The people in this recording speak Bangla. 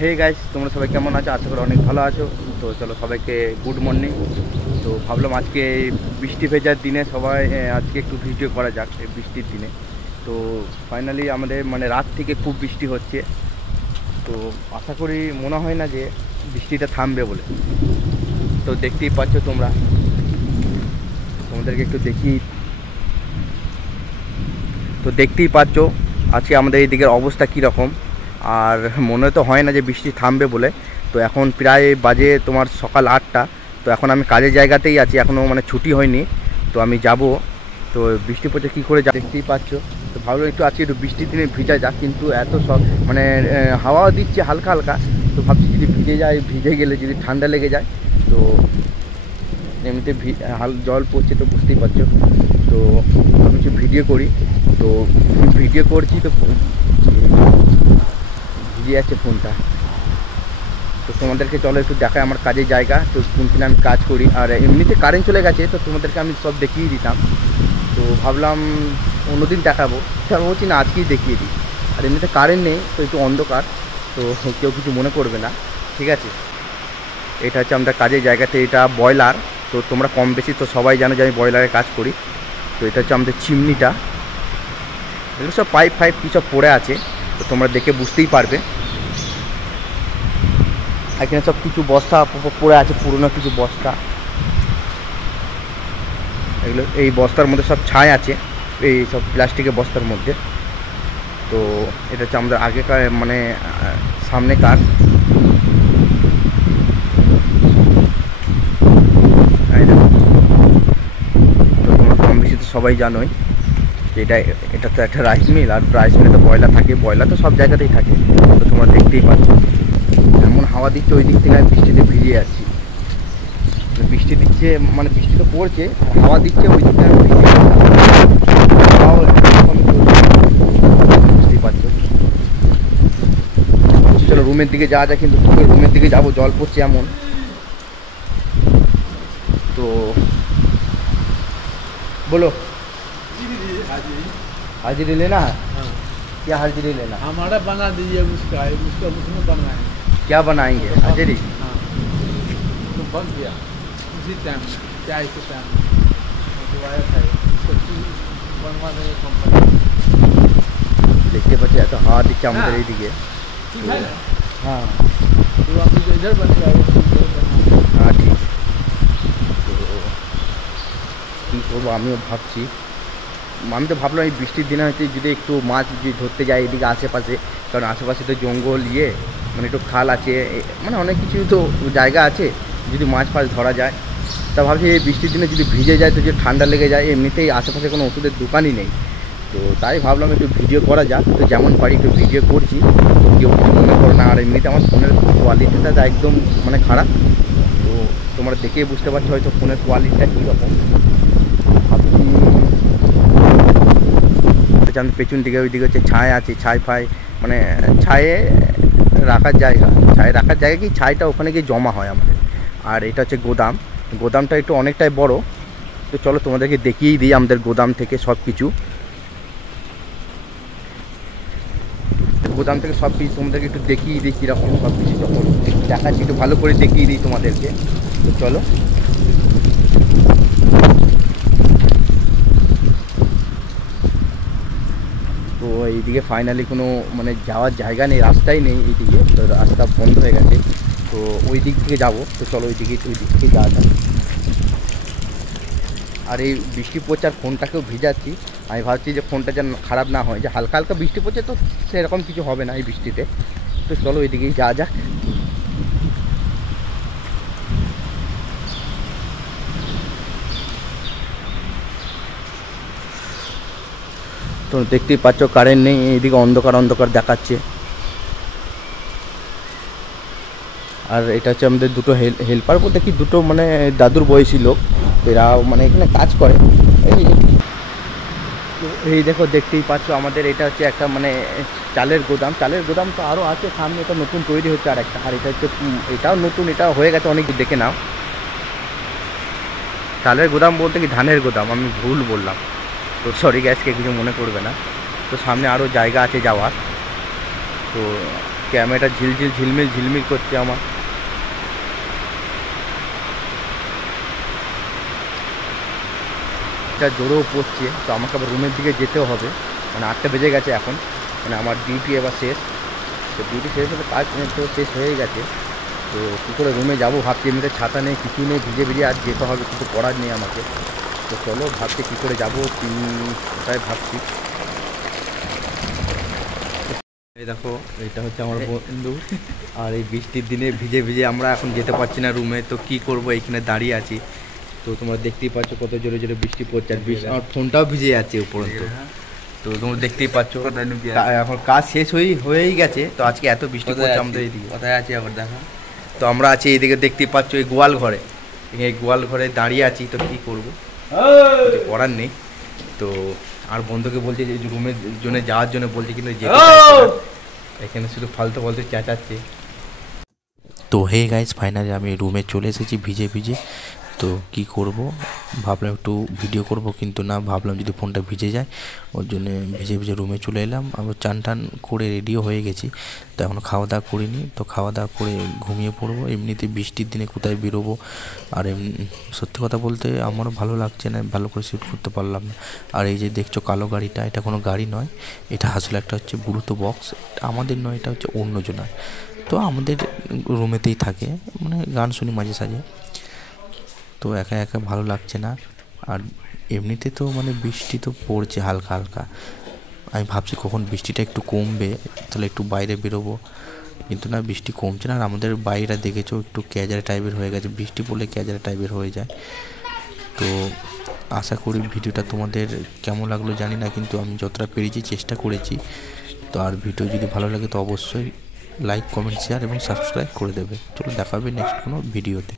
হে গাইস, তোমরা সবাই কেমন আছো? আশা করি অনেক ভালো আছো। তো চলো সবাইকে গুড মর্নিং। তো ভাবলাম আজকে এই বৃষ্টি ভেজার দিনে সবাই আজকে একটু ভিডিও করা যাক এই বৃষ্টির দিনে। তো ফাইনালি আমাদের মানে রাত থেকে খুব বৃষ্টি হচ্ছে। তো আশা করি মনে হয় না যে বৃষ্টিটা থামবে বলে। তো দেখতেই পাচ্ছ তোমরা, তোমাদেরকে একটু দেখি। তো দেখতেই পাচ্ছ আজকে আমাদের এই দিকের অবস্থা কীরকম। আর মনে তো হয় না যে বৃষ্টি থামবে বলে। তো এখন প্রায় বাজে তোমার সকাল 8টা। তো এখন আমি কাজের জায়গাতেই আছি, এখনও মানে ছুটি হয়নি। তো আমি যাব। তো বৃষ্টি পড়ছে কী করে দেখতেই পাচ্ছ। তো ভাবলাম একটু আজকে একটু বৃষ্টির দিনে ভিজা যাক, কিন্তু এত মানে হাওয়া দিচ্ছে হালকা হালকা। তো ভাবছি যদি ভিজে গেলে যদি ঠান্ডা লেগে যায়। তো এমনিতে জল পড়ছে তো বুঝতেই পারছো। তো আমি কিছু ভিডিও করি। তো ভিডিও করছি তো ভিজে যাচ্ছে ফোনটা। তো তোমাদেরকে চলো একটু দেখায় আমার কাজের জায়গা। তো কোনদিন আমি কাজ করি, আর এমনিতে কারেন্ট চলে গেছে তো তোমাদেরকে আমি সব দেখিয়ে দিতাম। তো ভাবলাম অন্যদিন দেখাবো, তারপর বলছি না আজকেই দেখিয়ে দিই। আর এমনিতে কারেন্ট নেই তো একটু অন্ধকার, তো কেউ কিছু মনে করবে না, ঠিক আছে। এটা হচ্ছে আমাদের কাজের জায়গাতে, এটা বয়লার। তো তোমরা কম বেশি তো সবাই জানো যে আমি বয়লারে কাজ করি। তো এটা হচ্ছে আমাদের চিমনিটা। এগুলো সব পাইপ ফাইপ কী সব পড়ে আছে, তো তোমরা দেখে বুঝতেই পারবে। এখানে সব কিছু বস্তা পড়ে আছে, পুরনো কিছু বস্তা। এগুলো এই বস্তার মধ্যে সব ছাই আছে, এই সব প্লাস্টিকের বস্তার মধ্যে। তো এটা হচ্ছে আমাদের আগেকার মানে সামনেকার। তো তোমরা কম বেশি তো সবাই জানোই যে এটা তো একটা রাইস মিল, আর রাইস মিলে তো বয়লার থাকে, বয়লার তো সব জায়গাতেই থাকে। তো তোমরা দেখতেই পাচ্ছ এমন হাওয়া দিচ্ছে, ওই দিক থেকে আমি বৃষ্টিতে ভিজে যাচ্ছি। বৃষ্টি দিচ্ছে মানে বৃষ্টি তো পড়ছে, হাওয়া দিচ্ছে, ওই দিক থেকে আমি ভিজে বুঝতেই পারছো। চলো রুমের দিকে যাওয়া যায়, কিন্তু রুমের দিকে যাবো, জল পড়ছে এমন। তো बोलो हाजिरी लेना है। हाँ। क्या हाजिरी लेना? हमारा बना दीजिए उसका उसमें बनवाएंगे। क्या बनाएंगे? हाजिरी। हाँ तो बन गया उसी टाइम चाय के टाइम दोबारा था उसको बनवा देंगे कंपनी। देखते बच्चे तो हाथ दिखा আমাদের এইদিকে। ठीक है ना? हाँ तो हम इधर बन जाएगा। हाँ ठीक। তো কী করবো আমিও ভাবছি। আমি তো ভাবলাম এই বৃষ্টির দিনে হচ্ছে যদি একটু মাছ যদি ধরতে যাই এদিকে আশেপাশে, কারণ আশেপাশে তো জঙ্গল মানে একটু খাল আছে, মানে অনেক কিছু তো জায়গা আছে, যদি মাছ ফাছ ধরা যায়। তা ভাবছি এই বৃষ্টির দিনে যদি ভিজে যায় তো যদি ঠান্ডা লেগে যায়, এমনিতেই আশেপাশে কোনো ওষুধের দোকানই নেই। তো তাই ভাবলাম একটু ভিডিও করা যাক। তো যেমন পারি একটু ভিডিও করছি, কেউ কিছু মনে করো না। আর এমনিতে আমার ফোনের কোয়ালিটিটা তো একদম মানে খারাপ। তো তোমরা দেখেই বুঝতে পারছো হয়তো ফোনের কোয়ালিটিটা কীরকম। ভাবছি আমি পেছন দিকে ওইদিকে হচ্ছে ছাই আছে, ছাই ফাই মানে ছায়ে রাখার জায়গা, কি ছাইটা ওখানে গিয়ে জমা হয় আমাদের। আর এটা হচ্ছে গোদামটা একটু অনেকটাই বড়। তো চলো তোমাদেরকে দেখিয়েই দিই আমাদের গোদাম থেকে সব কিছু। গোদাম থেকে সব কিছু তোমাদেরকে একটু দেখিয়ে দিই কীরকম সব কিছু, যখন দেখাচ্ছি একটু ভালো করে দেখিয়ে দিই তোমাদেরকে। তো চলো। তো এইদিকে ফাইনালি কোনো মানে যাওয়ার জায়গা নেই, রাস্তাই নেই এইদিকে, তো রাস্তা বন্ধ হয়ে গেছে। তো ওই দিক থেকে যাবো। তো চলো ওই দিক থেকে যাওয়া যাক। আর এই বৃষ্টি পড়ছে আর ফোনটাকেও ভিজাচ্ছি। আমি ভাবছি যে ফোনটা যেন খারাপ না হয়, যে হালকা হালকা বৃষ্টি পড়ছে তো সেরকম কিছু হবে না এই বৃষ্টিতে। তো চলো ওই দিকেই যাওয়া যাক। তো দেখতেই পাচ্ছ কারেন্ট নেই, এইদিকে অন্ধকার দেখাচ্ছে। আর এটা হচ্ছে আমাদের দুটো হেল্পার বলতে কি দুটো মানে দাদুর বয়সী লোক, এরা মানে এখানে কাজ করে। এই দেখো দেখতেই পাচ্ছ আমাদের এটা হচ্ছে একটা মানে চালের গোদাম তো আরও আছে সামনে, এটা নতুন তৈরি হচ্ছে আর একটা। আর এটা হচ্ছে এটাও নতুন, এটা হয়ে গেছে অনেক, দেখে নাও। চালের গোদাম বলতে কি ধানের গোদাম, আমি ভুল বললাম। তো সরি গ্যাসকে কিছু মনে করবে না। তো সামনে আরও জায়গা আছে যাওয়ার। তো ক্যামেরাটা ঝিলঝিল ঝিলমিল ঝিলমিল করছে আমার। এটা জোরেও পড়ছে, তো আমাকে আবার রুমের দিকে যেতেও হবে, মানে 8টা বেজে গেছে এখন, মানে আমার ডিউটি এবার শেষ। তো ডিউটি শেষ হলে কাজ তো শেষ হয়ে গেছে। তো কী করে রুমে যাবো ভাবছি, এমনিতে ছাতা নেই, কিছু নেই, ভিজে ভিজে আর যেতে হবে, কিছু করার নেই আমাকে। তো চলো ভাবছি কী করে যাবো, ওটাই ভাবছি। এই দেখো এটা হচ্ছে আমার বন্ধু, আর এই বৃষ্টির দিনে ভিজে ভিজে আমরা এখন যেতে পারছি না রুমে, তো কি করব, এখানে দাঁড়িয়ে আছি। তো তোমরা দেখতেই পাচ্ছ কত জোরে জোরে বৃষ্টি পড়ছে, আর বৃষ্টি আমার ফোনটাও ভিজে যাচ্ছে উপরন্ত। তো তোমরা দেখতেই পাচ্ছ এখন কাজ শেষ হয়েই গেছে, তো আজকে এত বৃষ্টি পড়ছে আমাদের এইদিকে। কোথায় আছি আবার দেখো। তো আমরা আছি এইদিকে, দেখতেই পাচ্ছ এই গোয়াল ঘরে, এই গোয়াল ঘরে দাঁড়িয়ে আছি। তো কী করবো, কিছু করার নেই। তো আর বন্ধুকে বলছে যে রুমের জন্য যাওয়ার জন্য বলছে, কিন্তু যেতে চাইছে না। এখানে শুধু ফালতু ফালতু চেঁচাচ্ছে। তো হে গাইজ, ফাইনালি আমি রুমে চলে এসেছি ভিজে ভিজে। তো কি করব, ভাবলাম একটু ভিডিও করব, কিন্তু না, ভাবলাম যদি ফোনটা ভিজে যায়, ওর জন্য ভিজে ভিজে রুমে চলে এলাম। আমি চান টান করে রেডিও হয়ে গেছি, তো এখনও খাওয়া দাওয়া করিনি। তো খাওয়া দাওয়া করে ঘুমিয়ে পড়বো। এমনিতে বৃষ্টির দিনে কোথায় বেরোবো, আর সত্যি কথা বলতে আমারও ভালো লাগছে না, ভালো করে শ্যুট করতে পারলাম না। আর এই যে দেখছো কালো গাড়িটা, এটা কোনো গাড়ি নয়, এটা আসলে একটা হচ্ছে ব্লুটুথ বক্স, আমাদের নয়, এটা হচ্ছে অন্যজনের। তো আমাদের রুমেতেই থাকে, মানে গান শুনি মাঝে সাঝে। তো একা একা ভালো লাগছে না। আর এমনিতে তো মানে বৃষ্টি তো পড়ছে হালকা হালকা, আমি ভাবছি কখন বৃষ্টিটা একটু কমবে, তাহলে একটু বাইরে বেরোবো, কিন্তু না, বৃষ্টি কমছে না। আর আমাদের বাইরেটা দেখেছো একটু ক্যাজারে টাইপের হয়ে গেছে, বৃষ্টি পড়লে ক্যাজারে টাইপের হয়ে যায়। তো আশা করি ভিডিওটা তোমাদের কেমন লাগলো জানি না, কিন্তু আমি যতটা পেরেছি চেষ্টা করেছি। তো আর ভিডিও যদি ভালো লাগে তো অবশ্যই লাইক, কমেন্ট, শেয়ার এবং সাবস্ক্রাইব করে দেবে। চলো দেখা হবে নেক্সট কোনো ভিডিওতে।